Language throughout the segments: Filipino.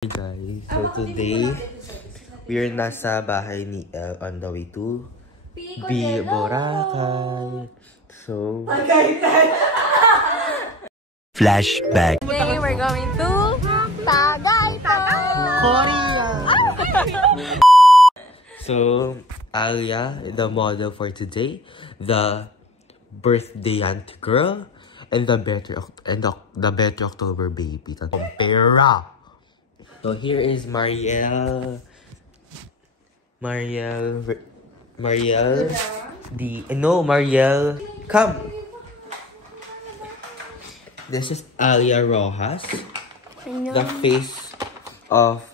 Hey guys, so today we're nasa bahay ni El on the way to Boracay. So flashback. Today we're going to Tagaytay, Korea. So Alia, the model for today, the birthday auntie girl, and the better October baby. Pera. So here is Marielle, Marielle, come. This is Alia Rojas, the face of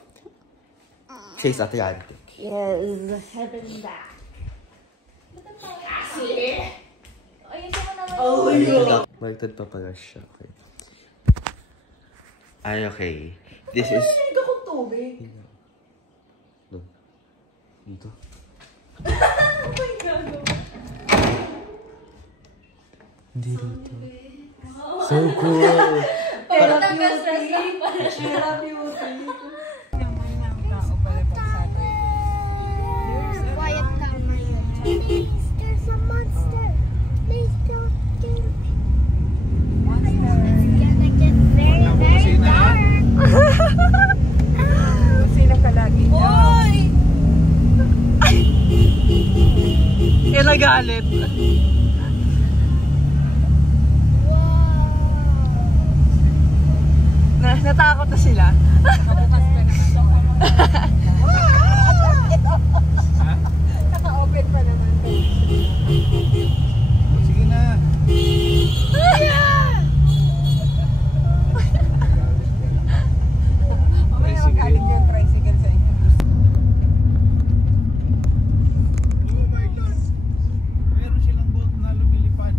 Chase Atlantic. Yes, heaven back. Oh, Baliktad pa pala siya. Okay. Ay, okay. This is... Dito. Oh my God. Dito. So cool. Quiet down, there's a monster. Please don't kill me. It's gonna get very, very dark. Sino ka lagi? Hoy! Kaya nagalit. Natakot na sila. Naka-open pa naman. Sige na. May galing yung tricycle sa inyo. Oh my God! Meron silang boat na lumilipad.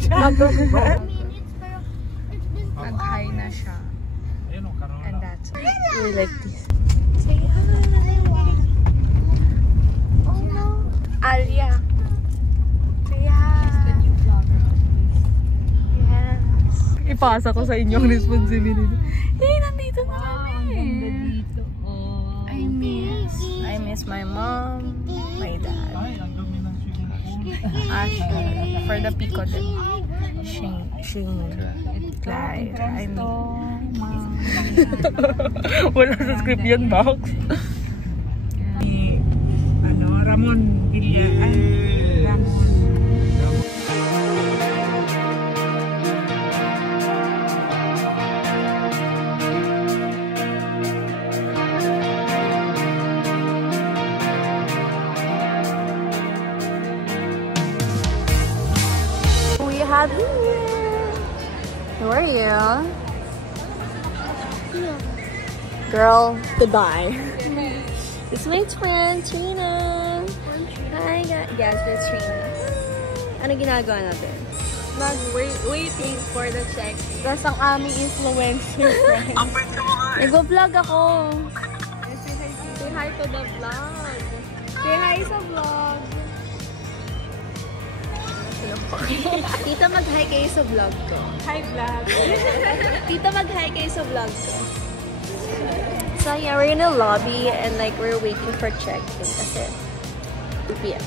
Dragon Ball. Nag-high na siya. Ayun o, karoon. And that's we like this. Say hi. Oh no. Alia. Say hi. Yes. Ipasa ko sa inyo ang responsibility. Hey, nandito na kami. I miss my mom, my dad. Ay, ang dumi ng swimming pool. Ashley, for the Pico din. Shane, Clyde, I mean. Wala sa script yan, Box. Ramon Villa. Ramon. We have here. Who are you? Girl, goodbye. This is my twin, Trina. Hi, guys, it's Trina. Ano ginagawa natin? Waiting for the check. Tapos ang aming influencer friend. Nag-vlog ako. Say hi to the vlog. Say hi sa vlog. Tita, mag-hi kayo sa vlog ko. Hi, vlog. Tita, mag-hi kayo sa vlog ko. So yeah, we're in the lobby and like we're waiting for check-in kasi yeah.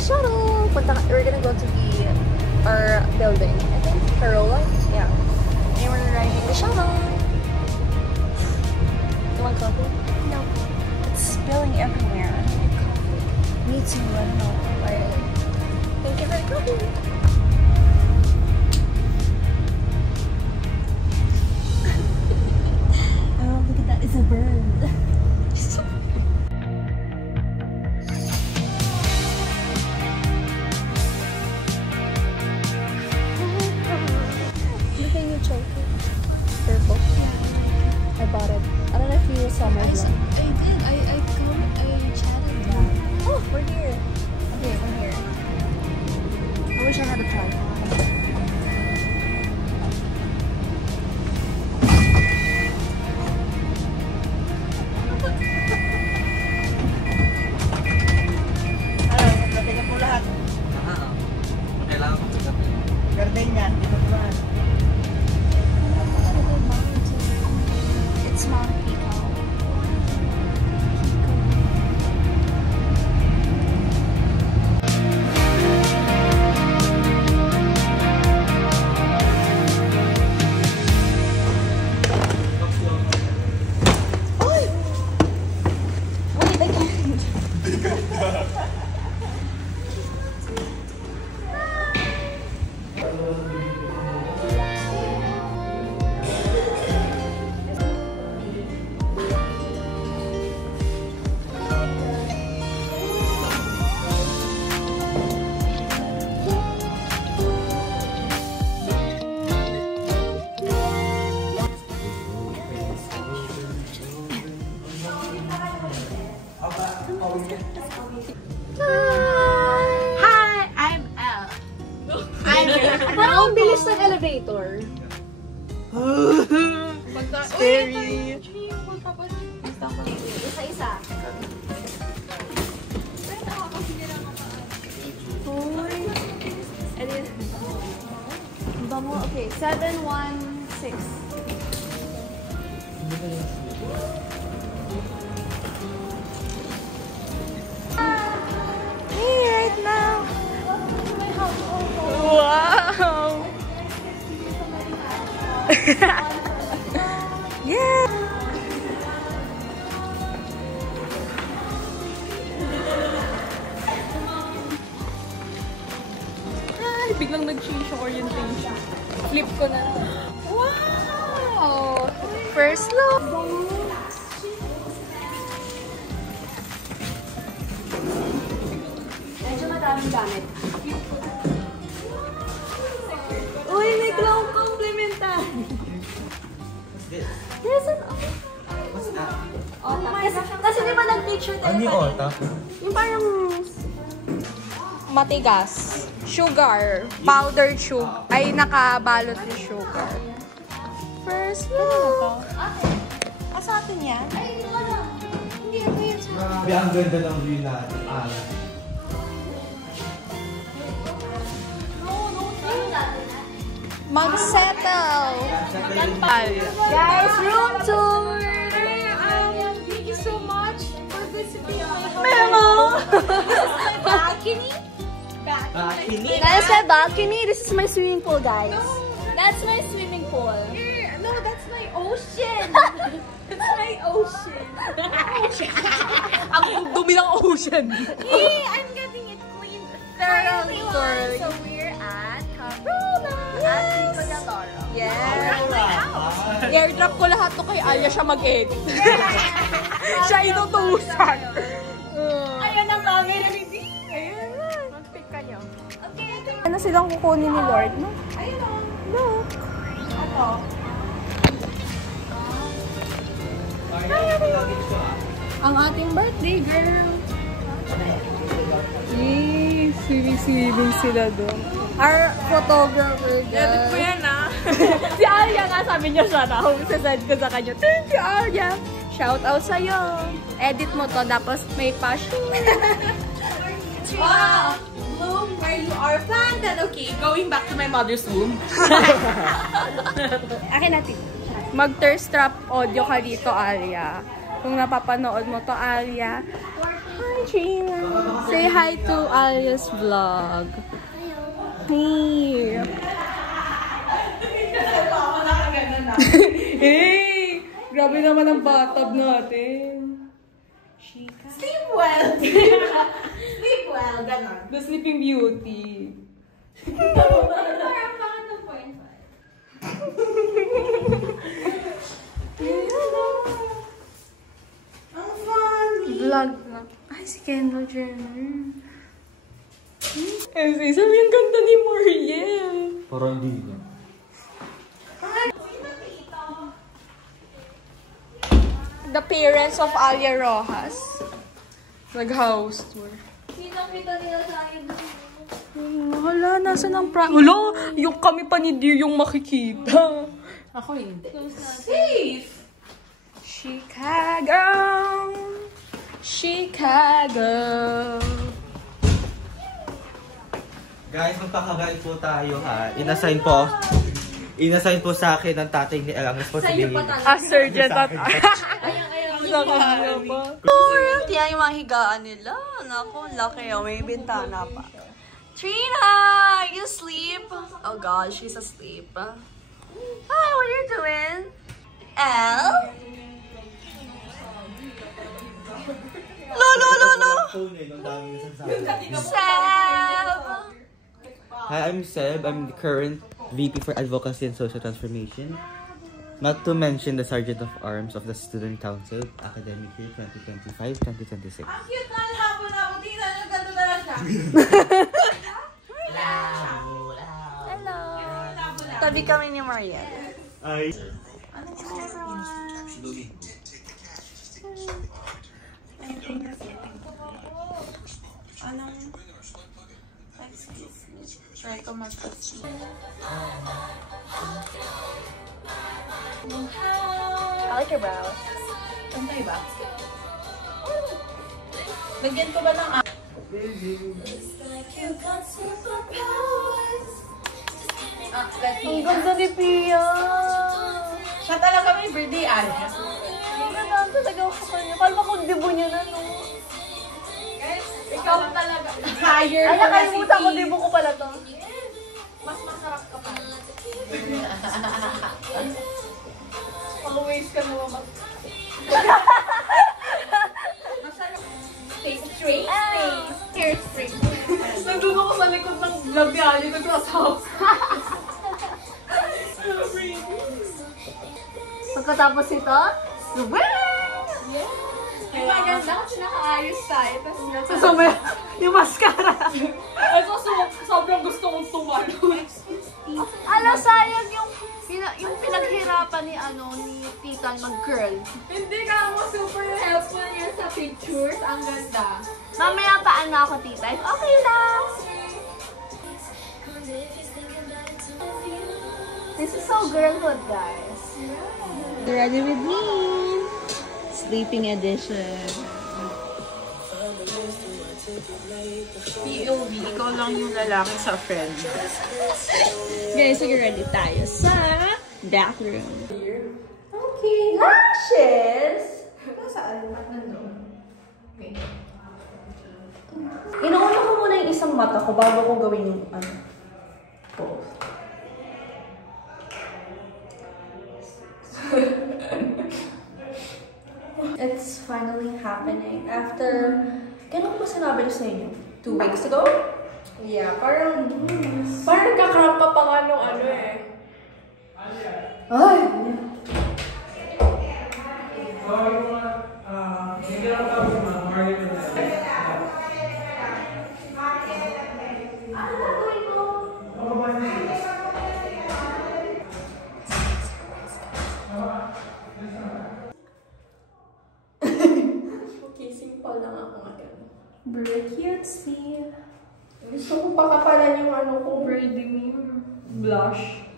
Shuttle! We're gonna go to our building. I think Corolla? Yeah. And we're riding the shuttle. You want coffee? No. It's spilling everywhere. Me too, I don't know. Thank you for the coffee. Oh, look at that, it's a bird. Look at you choking. Purple. Yeah. I bought it. I don't know if you saw my vlog. I did. I chatted. Oh, we're here. ng elevator? Scary. Isa-isa. Uy. Bango. Okay, 716. Hey, right now. Wow. Yeah. Ay, biglang nag-change yung orientation. Flip ko na. Wow! First look. Medyo madaming gamit. Uy, may clown complimentary. There's an What's that? Kasi di ba nag-picture tayo? Ano yung ota? Yung parang matigas. Sugar. Powdered sugar. Ay, nakabalot yung sugar. First look. Sa atin yan? Ay, hindi ko alam. Hindi ako yan sa atin. Grabe, ang ganda ng view natin. Mag-settle. Guys, room tour. Thank you so much for visiting my home. Memo. Balcony? That's my balcony. This is my swimming pool, guys. That's my swimming pool. No, that's my ocean. That's my ocean. Ang dumi ng ocean. Hey, I'm getting it clean thoroughly. Thoroughly. So we're at Corona. At Pico del Toro. Yeah. Airdrop ko lahat to kay Alia siya mag-edit. Siya inutusan. Ayan ang bagay na hindi. Ayan na. Mag-pick kayo. Okay. Ano silang kukunin ni Lord, no? Ayun o. Look. Ako. Ang ating birthday girl. Yay! Swimming sila doon. Our photographer girl. Edit ko yan, ah. Si Alia nga, sabi niya siya na. Sasad ko sa kanya. Thank you, Alia. Shout out sa'yo. Edit mo to, tapos may passion. Wow! Bloom where you are planted. Okay, going back to my mother's womb. Akin natin. Mag-thirst trap audio ka dito, Alia. Kung napapanood mo to, Alia. Hi, Gina. Say hi to Alia's vlog. Hey. Hey! Grabe naman ang bathtub natin. Sleep well. Sleep well, ganon. The Sleeping Beauty. Ang funny. Vlog na. Ay, si Kendall Jenner. Sabi, ang ganda ni Mariel. Parang hindi na. The parents of Alia Rojas. Nag-house tour. Kita nila sa akin. Hala, nasa ng prank? Hala, yung kami pa ni Dear yung makikita. Ako hindi. Safe! Chicago! Chicago! Guys, magpakagal po tayo ha. Inassign po sa akin ng tatay ni El ang responsibility. Surgeon at Yan yung mga higaan nila. Naku, laki. Oh, may bintana pa. Trina! Are you asleep? Oh God, she's asleep. Hi, what are you doing? Elle? No! Seb! Hi, I'm Seb. I'm the current VP for Advocacy and Social Transformation. Not to mention the Sergeant of Arms of the Student Council, Academic Year 2025-2026. Ang cute na hapon na. Buti na yung ganda na siya. Hello! Tabi kami ni Mariel. Ay. Try ko mag-kasi. I like your brows. Pantay ba? Lagyan ko ba ng Ang ganda ni Pia! siya talaga may birthday, Anya. Ang ganda talaga ako sa kanya. Kalma kung dibo niya na, no? Guys, ikaw talaga. Higher Ay, nakalimutan ko, dibo ko pala to. Mas masarap ka pa. Always ka naman mag... Masarap. Stay straight, stay. Hair straight. Nagduno ko sa likod ng vlog ni Ali. Nag-cross-up. Pagkatapos ito, Yung maganda kasi nakaayos tayo. Tapos sasama yung mascara. sobrang gusto kong tumalo. Ala, sayang yung pinaghirapan ni Tita mag-curl. Hindi ka mo super helpful yan sa pictures. Ang ganda. Mamaya paan na ako, Tita. Okay lang. This is so girlhood, guys. Ready with me? Sleeping edition. POV, ikaw lang yung lalaki sa friend. Guys, ready tayo sa bathroom. Okay. Lashes! Saan? Nandun. Okay. Inuuna ko muna yung isang mata ko bago ko gawin yung both. It's finally happening. After, kailan ko ba sinabi na sa inyo? 2 weeks ago? Yeah, parang nagka-cramp pa nga nung eh. Ay! Okay, simple lang ako ngayon. Very cutesy. Gusto ko pakapalan yung birthday blush.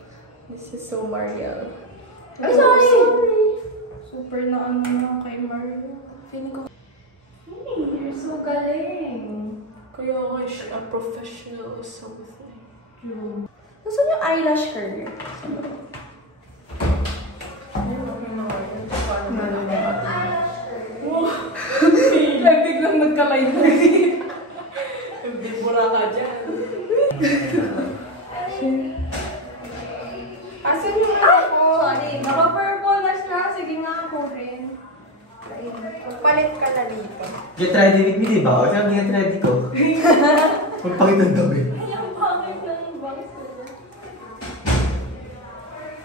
This is so Mariel. Ay, sorry! Super na kay Mariel. Feeling ko, You're so galing. kaya nga siya a professional or something. Gusto niyo eyelash curler? Biglang nagka-line na Hindi mura ka dyan. Asan yung ako? Sorry, baka purple na siya. Sige nga ako rin. Palit ka na dito. Get ready with me, di ba? O siyang get ready ko. Magpakita ng gabi. Ang pangit na yung bangs ko.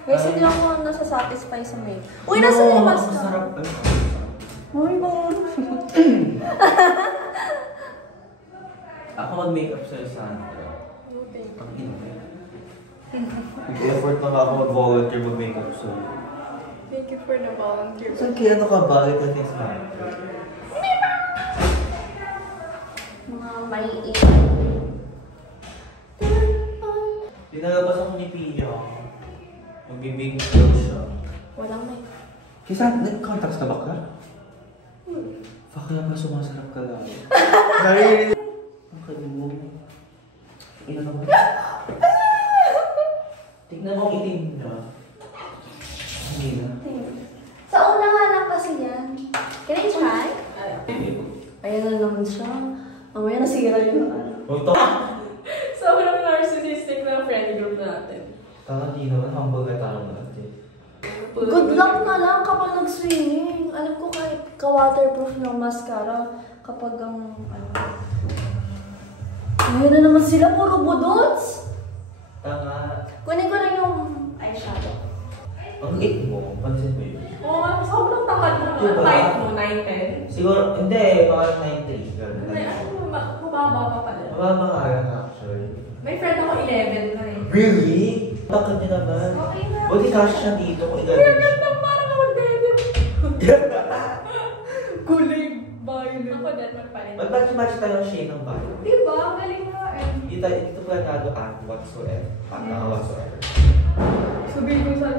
Guys, hindi ako nasa-satisfy sa make. Uy, nasa yung mascara? Masarap pa. Uy, bawon. Ako mag-makeup sa'yo sa Ang ino. Nag-effort na ako mag-volunteer mag-makeup sa'yo. Thank you for the volunteer. So, kaya ano ka ba? Ito things na. Mga maiit. Pinalabas ako ni Pia. Magbibig daw siya. Walang may. Kisa, nag-contacts na ba ka? Fuck, kaya pa sumasarap ka lang. Dahil... Ang kalimu. Ina naman. Tignan mo ang itim na. Hindi na. Sa una nga lang kasi yan. Can I try? Ayan na naman siya. Mamaya nasira yung Huwag to. Sobrang narcissistic na friend group natin. Tama, di naman. Humble ka tayo natin. Good luck na lang kapag nag-swimming. Alam ko kahit ka-waterproof ng mascara kapag ang ayun na naman sila, puro budots. Tama. Kunin ko rin yung eyeshadow. Ang it mo, pansin mo yun. Oo, sobrang takad mo. Diba? Height mo, 9'10". Siguro, hindi. Mga 9'3". Ganun. Mababa pa pala. Mababa nga yan, actually. May friend ako 11 na eh. Really? Bakit niya naman? Okay na. Buti kasi siya dito kung Kaya ilan. ganda parang mag-debut. Kulay violet. Ako dyan magpalit. Mag-match tayo ang shade ng bahay. Diba? Galing nga eh. Dito planado whatsoever. Whatsoever. Sabihin ko sa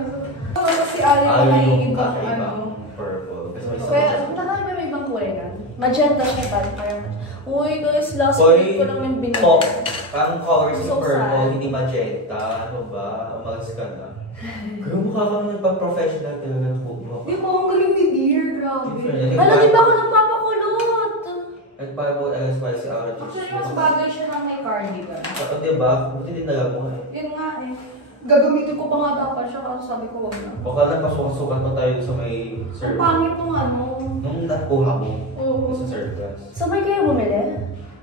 si Ali na yung ibang kakaibang purple. Kasi may Kaya, nakakaiba may ibang kulay na. Magenta siya tayo. Uy guys, last week ko naman binili. Parang colors So ng purple, sad. hindi magenta. Ano ba? Umalas ka na. Kaya mukha kang nagpang-professional talaga ng buhok. Di ba, ang galing ni Dear, grabe. Different. Alam, di ba ako nagpapakulot? Nagpapabot alas para si Aura. Actually, mas bagay siya ng may cardigan. Kapag diba, buti din alam mo eh. Yun nga eh. Gagamitin ko pa nga dapat siya kasi sabi ko wag na. Baka lang pasukan pa tayo sa may Ang service. pangit nung ano. Nung nakuha mo Oo. sa surplus. Sabay kayo bumili?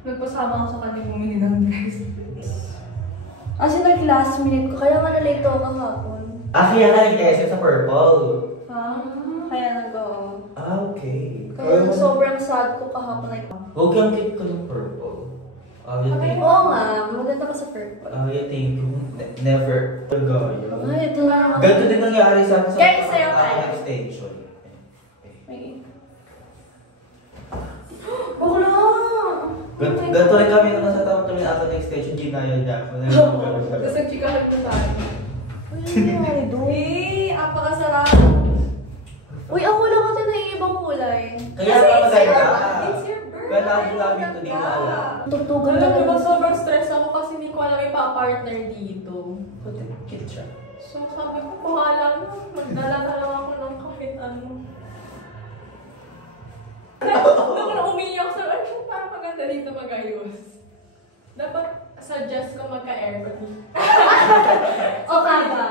Nagpasama ako sa kanya bumili ng dress. As in, like last minute ko, kaya nga na-late ako kahapon. Kaya nga nag-SM sa purple. Ha? Kaya nag-go. Okay. Kaya sobrang sad ko kahapon. Like, Huwag kang cake ko ng purple. oo nga, maganda ka sa purple. I think never gayo. Ay, ito na naman. Ganito din nangyari sa akin Guys, sa'yo tayo. extension. May... Bakla! Ganito rin kami nung nasa taon kami ata ng extension, ginaya niya ako. Tapos nagchikahat ko tayo. Uy, ano nangyari doon? Eh, apakasarap. Uy, ako lang kasi naiibang kulay. Kaya nga maganda. It's your birthday. Kaya namin ito din na alam. Tugtugan na diba, sobrang stress ako kasi hindi ko alam yung pa-partner dito. Cute siya. So sabi ko, bahala na. Magdala na lang ako ng kahit ano. Doon ko na umiyak sa, ay, parang maganda dito mag-ayos. Dapat suggest ko magka-aircon. O kaya?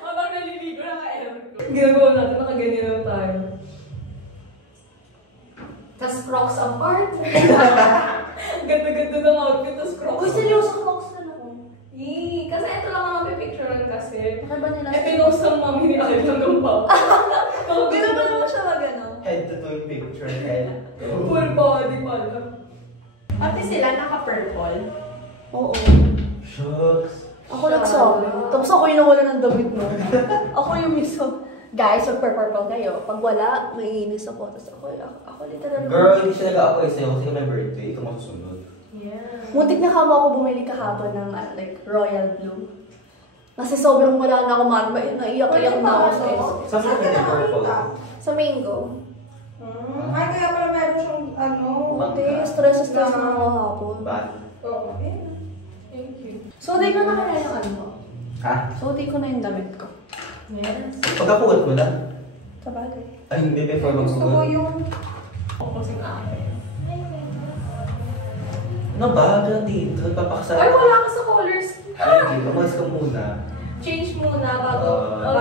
Habang naliligo naka-aircon. Ginagawa natin, nakaganyan lang tayo. Tas Crocs apart. Ganda-ganda ng outfit, tas Crocs. Uy, seryoso Crocs na ako. Kasi ito lang ang pipicturean kasi. Ano ba nila? Pinost ng mami ni Ali hanggang pa. Gano'n ba naman siya magano? Head to toe picture, head. Full body pala. Ate sila naka-purple. Oo. Shucks. Ako nagsabi. Tapos ako yung nawala ng damit mo. Ako yung mismo. Guys, pag-purple kayo. Pag wala, maiinis ako. Tapos ako literal. Girl, hindi siya nag-aapoy sa'yo kasi may birthday. Ito masusunod. Yeah. Muntik na kama ako bumili kahapon ng like royal blue. Kasi sobrang wala na ako man. Naiyak-iyak na ako sa Saan mo na purple? Sa mango. Ay, kaya pala meron siyang ano. Buti, stress na ako kahapon. Bad. Oo. Thank you. Suotin ko na kaya yung ano mo. Ha? Suotin ko na yung damit ko. Yes. Pagkapugot mo na? Sa bagay. Ay, hindi before Gusto ko magpugot. yung... Ako kasing akin. Ano ba? Diyan dito. Papakasal. Ay, wala ka sa colors. Ay, hindi. Umalis ka muna. Change muna bago.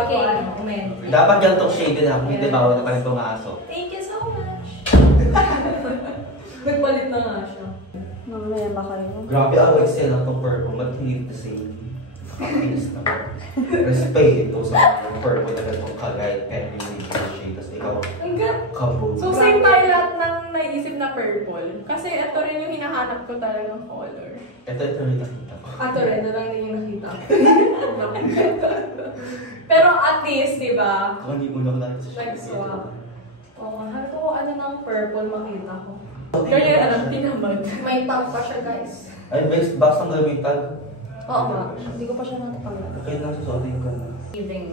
Okay. Amen. Dapat ganitong shade na ako. Hindi bawal na pa rin pumasok. Thank you so much. Nagpalit na nga siya. Mamaya ba kayo? Grabe ako excel ang itong purple. But hindi the same. Fucking naman. Respeto sa purple na ganitong kagay. Kaya hindi yung shade. Tapos ikaw, Hanggang kabog. so, same tayo lahat ng naisip na purple. Kasi ito rin yung hinahanap ko talagang color. Ito rin nakita ko. Ito rin, na lang din yung nakita ko. Pero at least, di ba? Kung hindi mo na ako nakita sa shade. Nag-swap. Oo, halos ko ano ng purple makita ko. Kaya alam, tinamad. May tag pa siya, guys. Ay, box ang gawin tag. Oo nga. Hindi ko pa siya natapaglan. Kaya lang susuotin ko na. Evening.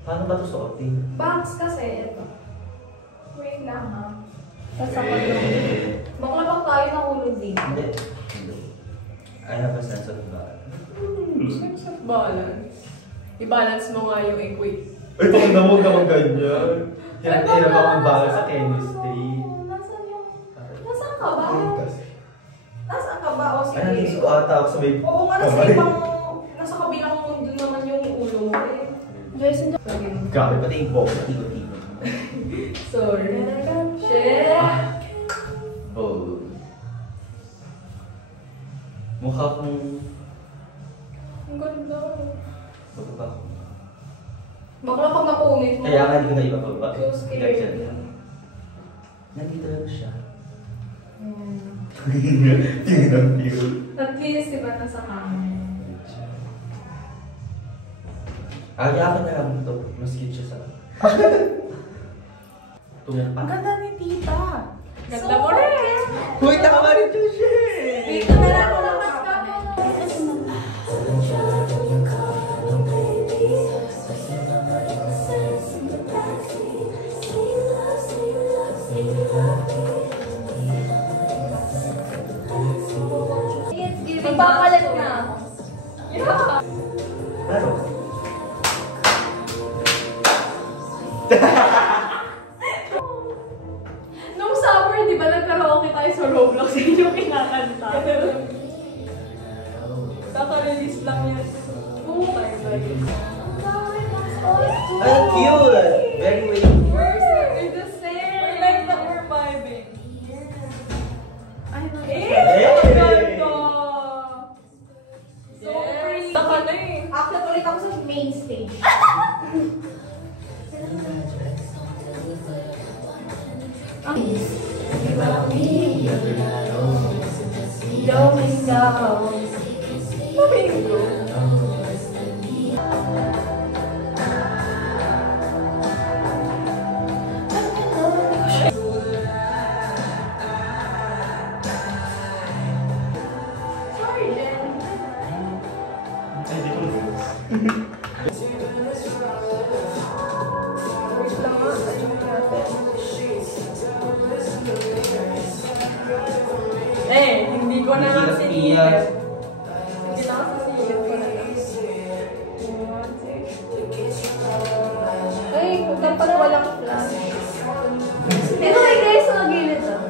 Paano ba ito suotin? Box kasi, ito. Wait lang ha. Tapos ako yung... Bakla bang tayo nahulog dito? Hindi. I have a sense of balance. Sense of balance. I-balance mo nga yung equate. Ay, pakita mo naman ganyan. Hirap ako mag-balance sa chemistry. Nasaan yung... Nasaan ka ba? Nasaan ka ba? O Ay, nandito sige. ko ata ako sa may... Oo nga, nasa ibang... Nasa kabilang mundo naman yung ulo mo eh. Guys, hindi. Grabe, pati yung box. Ikot-ikot. Sorry. Shit! Oh. Mukha kong... Ang ganda. Bababa ko. Bakla pag napunit mo. Kaya nga hindi ko na ibababa. So scared. Nandito lang siya. Hmm. Tingin ang view. At least, diba, nasa kama. Akin na lang ito. Mas cute siya sa... Tungan pa. Ang ganda ni tita. Ganda mo rin. Uy, tama rin to siya. Dito na lang ako naman ka mo. Magpapalit na. Yeah. Ano? Nung summer, di ba nagkaraoke tayo sa Roblox? Yun yung kinakanta. Kaka-release lang yan. Oo, tayo ba yun? Ang cute! Very wavy. We're the same. We're like that we're vibing. Ay, Hey! ang ganda! So pretty. Saka na eh. Akit ulit ako sa main stage. Eh, hindi ko na lang sinilip. Hindi na ako sinilip ko na lang. Ay, dapat walang flash. Dito kayo guys sa gilid ah.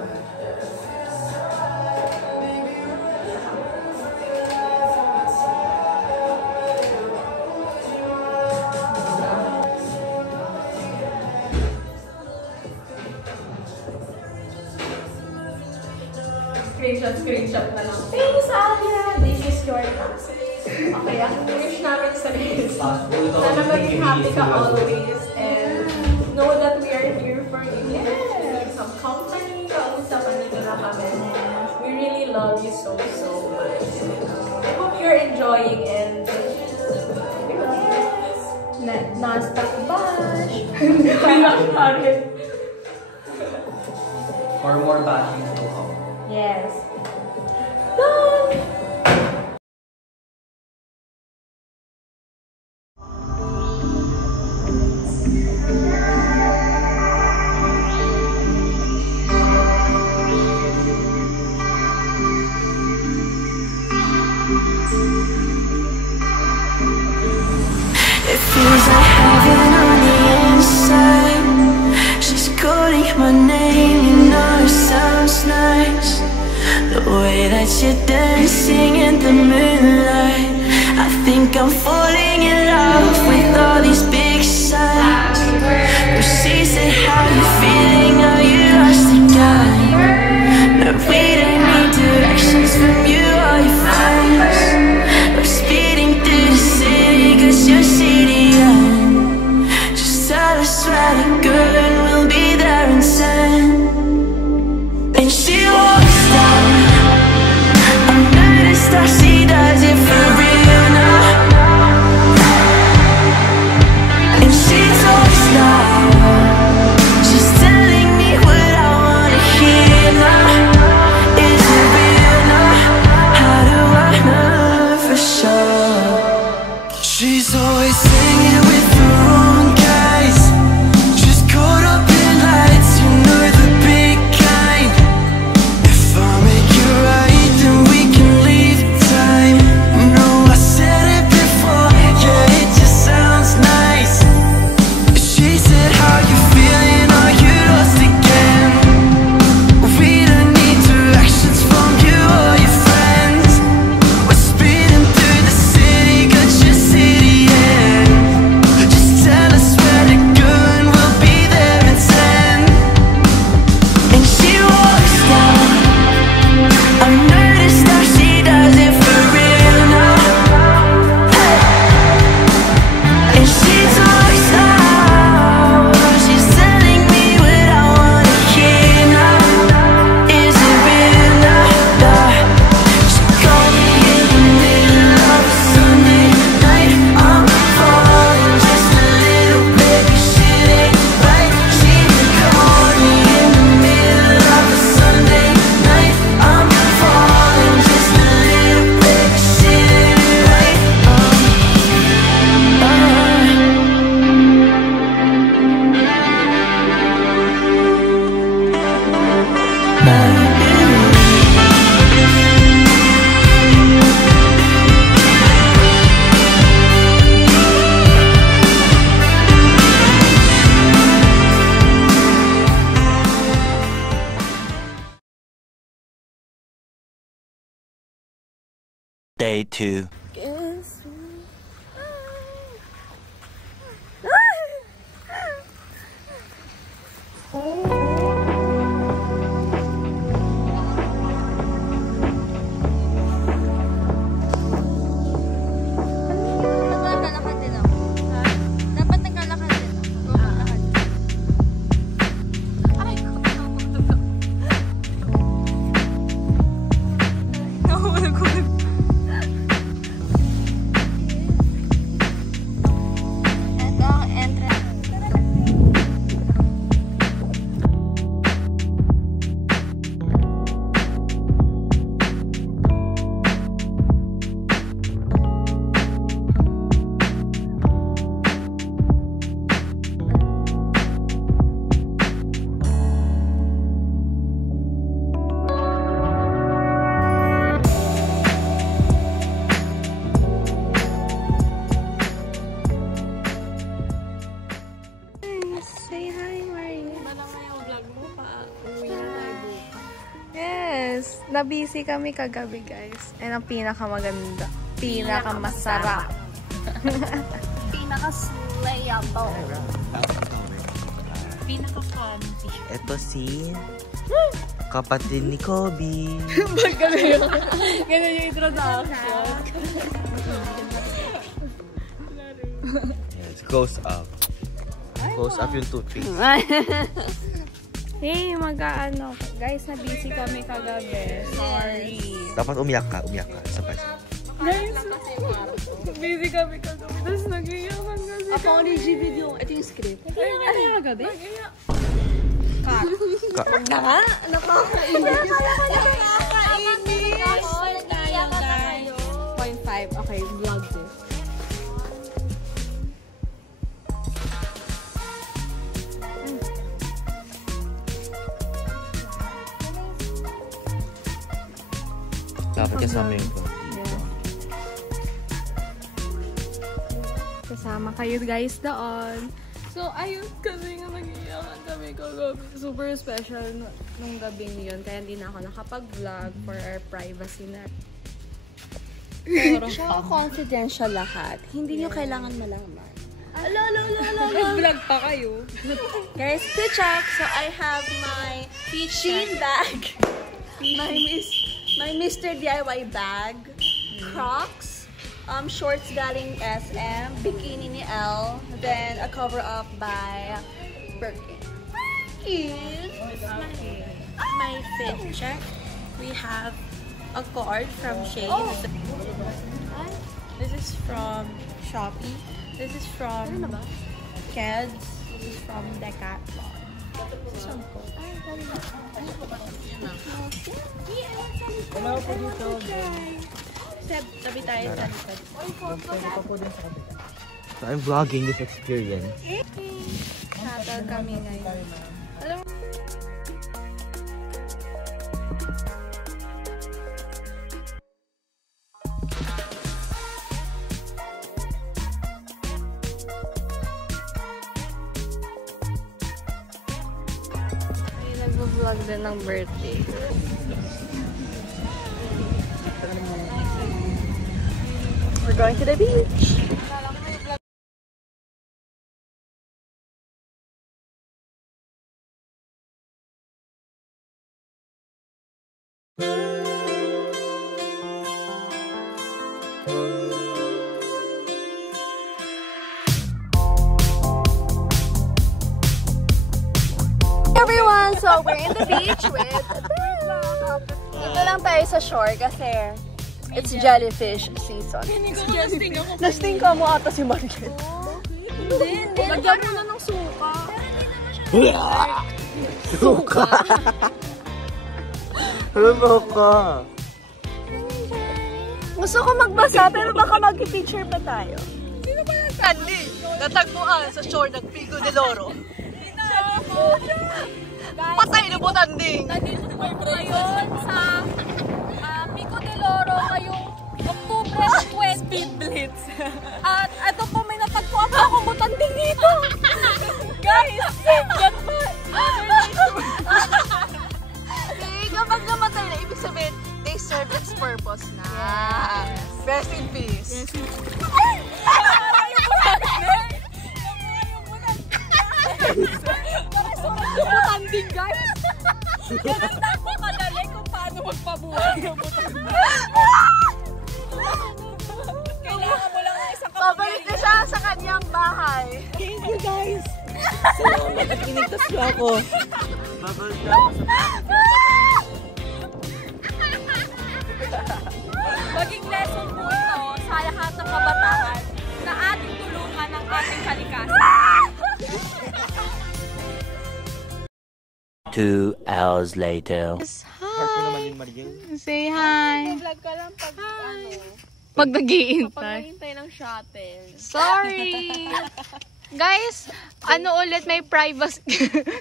Screenshot na lang. Thanks, Alia. This is your task. Okay, ang wish namin sa Liz. Sana maging happy ka always and know that we are here for you. Yes! Some company, kausapan nito na kami. We really love you so much. I hope you're enjoying and yes! Non-stop bash. Relax na rin. For more bashing to come. Yes. It feels like heaven on the inside. She's calling my name, you know it sounds nice. The way that you're dancing in the moonlight, I think I'm falling in love with all these big signs. But she said, how you feeling? Are you lost again? No, we don't need directions from you or your friends. We're speeding through the city 'cause you're CDN. Just tell us where to go and we'll be there in 10. And she walks down. I noticed how she does it for real now. Day 2. Na-busy kami kagabi, guys. And ang pinakamaganda, pinakamasarap, pinaka-slayable, pinaka-funky. Ito si kapatid ni Kobe. Ba't gano'n yun? Gano'n yung introduction. Yes, close up. Close up yung toothpaste. Hey, mag-ano. Guys, na-busy kami kagabi. Sorry. Dapat umiyak ka. Isa pa. Guys, busy kami kagabi. Tapos nag-iyakan kasi Ako ang video. Ito yung script. Ay, ano yung kagabi? Wag na nga. Nakakainis. Nakakainis. 0.5. Okay, vlog this. Dapat kasama yung Kasama kayo guys doon. So, ayun kasi nga nag-iyakan kami kagabi. Super special nung gabing yun. Kaya hindi na ako nakapag-vlog for our privacy na. Pero confidential lahat. Hindi nyo kailangan malaman. Nag-vlog pa kayo. Guys, to check. So, I have my Shein bag. My Mr. DIY bag. Crocs. Shorts galing SM. Bikini ni L. Then, a cover-up by Birkin. Cute. My fifth check. We have a card from Shein. This is from Shopee. This is from Keds. This is from Decathlon. This is from Coach. Wala po dito. Seb, tabi tayo sa likod. So I'm vlogging this experience. Shuttle kami ngayon. Alam mo, nagvo-vlog din ng birthday. We're going to the beach. Everyone, so we're in the beach with dito lang tayo sa shore kasi it's jellyfish season. Nasting ka mo ata si Margaret. Hindi. Lagyan mo na ng suka. Suka! Ano ka? Gusto ko magbasa pero baka mag-picture pa tayo. Sino ba yung Sandy? Natagpuan sa shore ng Pico de Loro. Patay na po, Tanding! Nandito po ngayon sa Pico de Loro ngayong Oktubre 20. Speed Blitz. At ito po, may natagpuan pa akong butanding dito. Guys, yan po. Kapag namatay na, ibig sabihin, they serve its purpose na. Yes. Butanding, guys! Ganun na po kadali kung paano magpabuhay ng butanding. Kailangan mo lang ng isang Babalik na siya sa kanyang bahay. Thank you guys! Salamat at kinigtas niyo ako. Babalik na ako sa Maging lesson po ito sa lahat ng kabataan na ating tulungan ang ating kalikasan. 2 hours later. Heart ko naman yung Mariel. Say hi. Vlog ka lang pag Pag nag-iintay. hintay ng shuttle. Sorry! Guys, ano ulit, may privacy.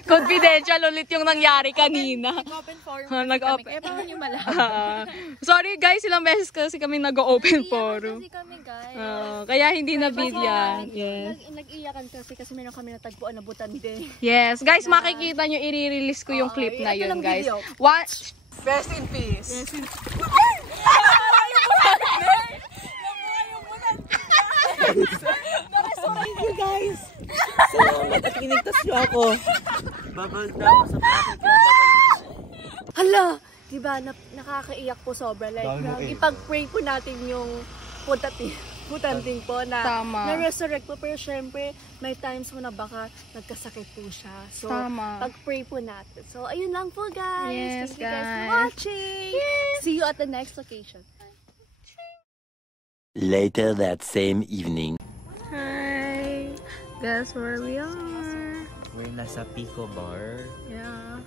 Confidential ulit yung nangyari kanina. Open forum Nag-open. kami. Paano nyo malaman? Sorry guys, ilang beses kasi kami nag-open forum. Kasi kami guys. Kaya hindi na bidyan. Yes. Nag-iyakan kasi meron kami natagpuan na butanding. Yes, guys, makikita nyo, i-release ko yung clip na ito yun, lang guys. video. Watch. Rest in peace. Thank you guys! Salamat at kinigtas niyo ako. Babalik na ako sa Hala! Diba, nakakaiyak po sobra. Like, Dami eh. ipag-pray po natin yung butanding po na Tama. na-resurrect po. Pero syempre, may times po na baka nagkasakit po siya. So, Tama. pag-pray po natin. So, ayun lang po guys. Yes, Thank you guys for guys. watching. See you at the next location. Later that same evening. Hi. Guess where we are. We're nasa Pico Bar. Yeah.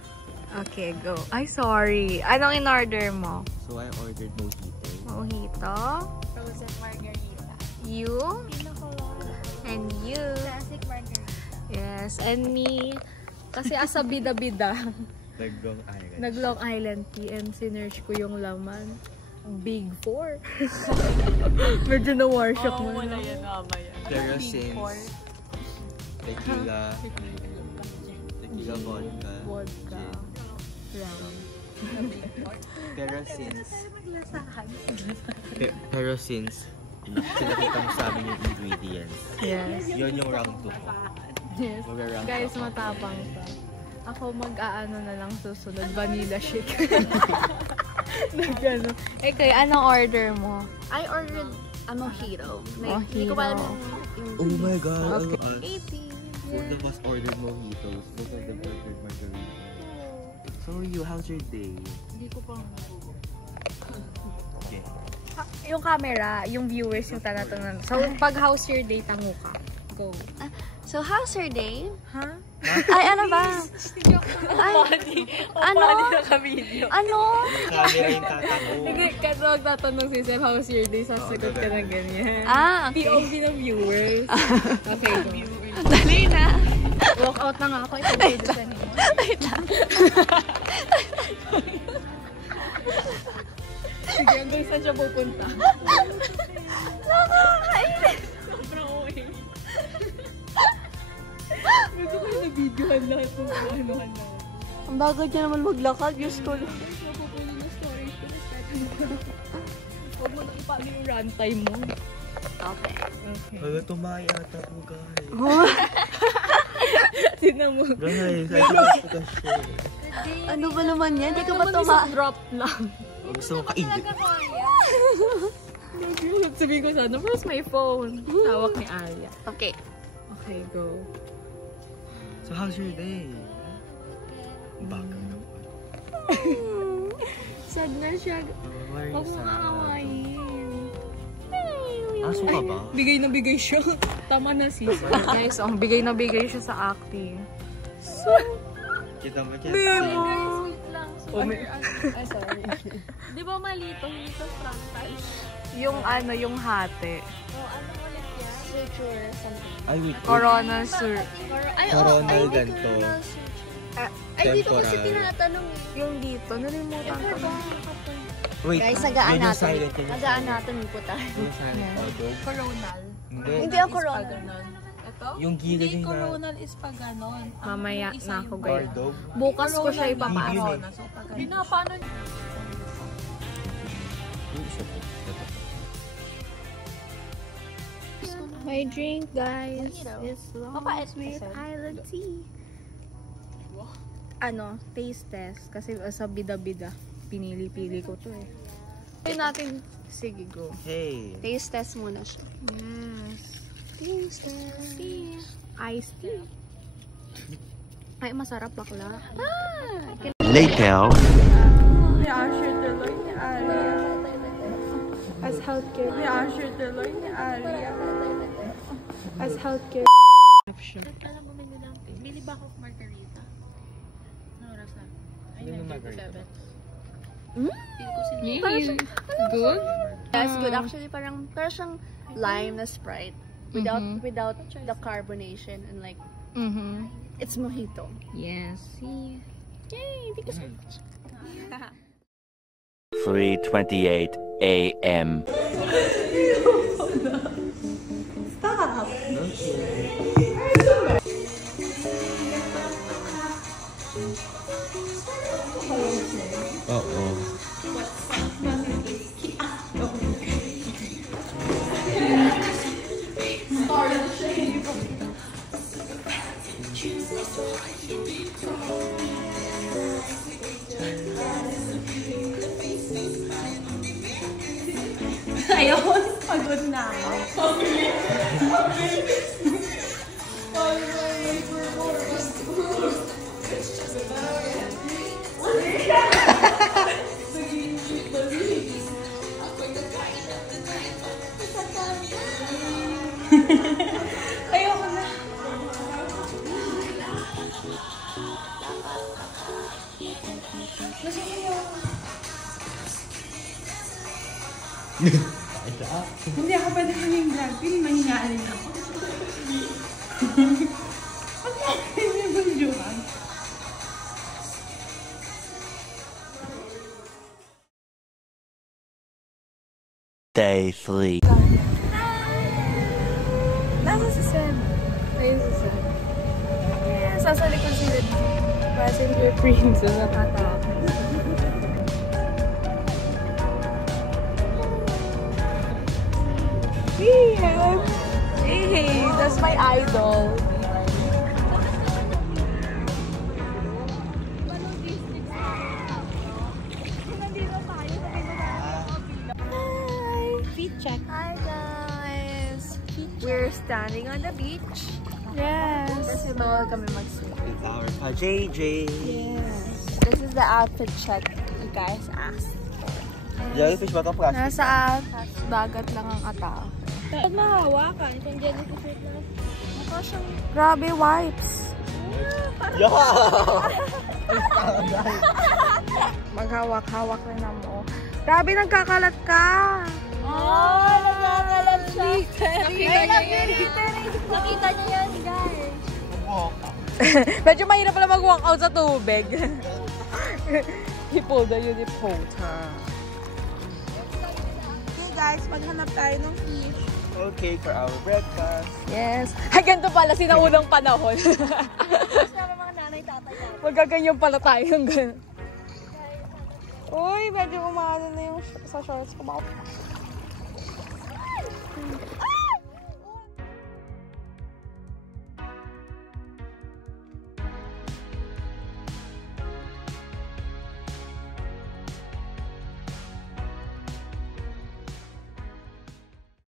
Okay, go. Ay, sorry. Anong in-order mo? So I ordered mojito. Mojito. Frozen margarita. You. And you. Classic margarita. Yes, and me. Kasi asa bida-bida. Nag-Long Island. Nag-Long Island tea and sinerch ko yung laman. Big 4. Medyo na-worship mo na. Kerosene. Tequila. Tequila vodka. Vodka. Rum. Pero since pinakita mo sa amin yung ingredients, Yes. yun yung round 2 ko. Yes. Mag-round Guys, two. matapang pa. Ako mag-aano na lang susunod. Vanilla shake. Nagano. Eh, kay anong order mo? I ordered a mojito. Mojito. Hindi ko pa alam Oh my god! Okay. Both of us ordered mojitos. Both of them ordered margarita. So you, how's your day? Hindi ko pa Okay. yung camera, yung viewers yung tanatanong. So, pag how's your day, tango ka. Go. So, how's your day? Ha? Ay, ano ba? Ay, ano? Ano? Camera yung tatango. Hindi, kasi magtatanong si Sel, how's your day? Sasagot ka ng ganyan. Ah, okay. POV ng viewers. Okay, go. Dali na. Walk out na nga ako. Ito video sa nimo. Sige, hanggang saan siya pupunta? Nakakainis. Sobrang okay. Gusto ko yung na-videohan lahat ng ano-ano. Ang bagal niya naman maglakad. Diyos ko. Napupunin yung stories ko. Huwag mo na ipaano yung runtime mo. Okay. Hala, tumaya ata po guys. Tinan mo. Guys, ay ito siya. Ano ba naman yan? Hindi ka ba Drop lang. Gusto ko kaigit. Sabihin ko sana, where's my phone? Tawag ni Alia. Okay. Okay, go. So how's your day? Baka naman. Sad na siya. Why are Huwag you mo sad? kakawain. Aso ka ba? Bigay na bigay siya. Tama na sis. Guys, bigay na bigay siya sa acting. Kita mo dyan. Oh, may... Ay, sorry. Di ba mali ito? Hindi ito frontal. yung ano, yung hati. Ano ulit yan? Suture something. Ay, wait. Coronal sur. Coronal ganito. Ay, dito kasi Temporal. tinatanong. Yung dito, nalimutan ko. Wait, Guys, yun yung nag-a-anatomy. silent, yun yung Nag-a-anatomy po tayo. silent. Yung silent. Although, Coronal. hindi. Hindi ang corona. Ito? Yung gilid Hindi, yung na. coronal is pag ganon. Ang Mamaya isa na ako yung gaya. Bardog. Bukas ko siya Yun ipapasok. eh. So, pag paano Yung isa po. Ito. My drink, guys, is long sweet island tea. Ano, taste test. Kasi sa bida-bida, pinili-pili ko to eh. Try natin. Sige, go. Hey. Taste test muna siya. Yes. Taste test. Tea. Iced tea. Ay, masarap bakla. Later. Ni-usher tuloy ni Aria. As healthcare. Ni-usher tuloy ni Aria. As healthcare. Alam mo, menu lang. Bili ba ako margarita? Ano oras na? Ay, 9:37. Feel ko sila. Good? That's good. Actually, parang siyang lime na Sprite. Without the carbonation and like, it's mojito. Yes. See? Yay! Thank you so much. 3:28 a.m. Ayun, pagod na ako. Ayoko na. Hindi ako pwede maging drag queen, mahingaan ako. Ba't natin yung bunjuhan? Day 3. Nasa si Sam. Ayun si Sam. Yes, nasa likod sila. Passenger princess. Nakatawa. Hey, that's my idol. Feet check. Hi guys. We're standing on the beach. Yes. Kasi bawal kami mag-swim. Our JJ. Yes. This is the outfit check you guys asked. Jellyfish ba ito? Plastic? Nasa dagat lang ang atao. Ba't mahawakan? Itong jellyfish wait lang. Mukha siyang Grabe, wipes. Maghawak-hawak na mo. Grabe, nagkakalat ka. Oh, nagkakalat siya. Nakita niyo yan, guys. Medyo mahirap pala mag-walk out sa tubig. He-pull the uniform. Okay guys, maghanap tayo ng fish. Okay, for our breakfast. Yes. Ay, ganito pala, sinaunang panahon. Mga nanay, tatay. Magaganyan pala tayo ng ganun. Uy, medyo umano na yung sa shorts ko.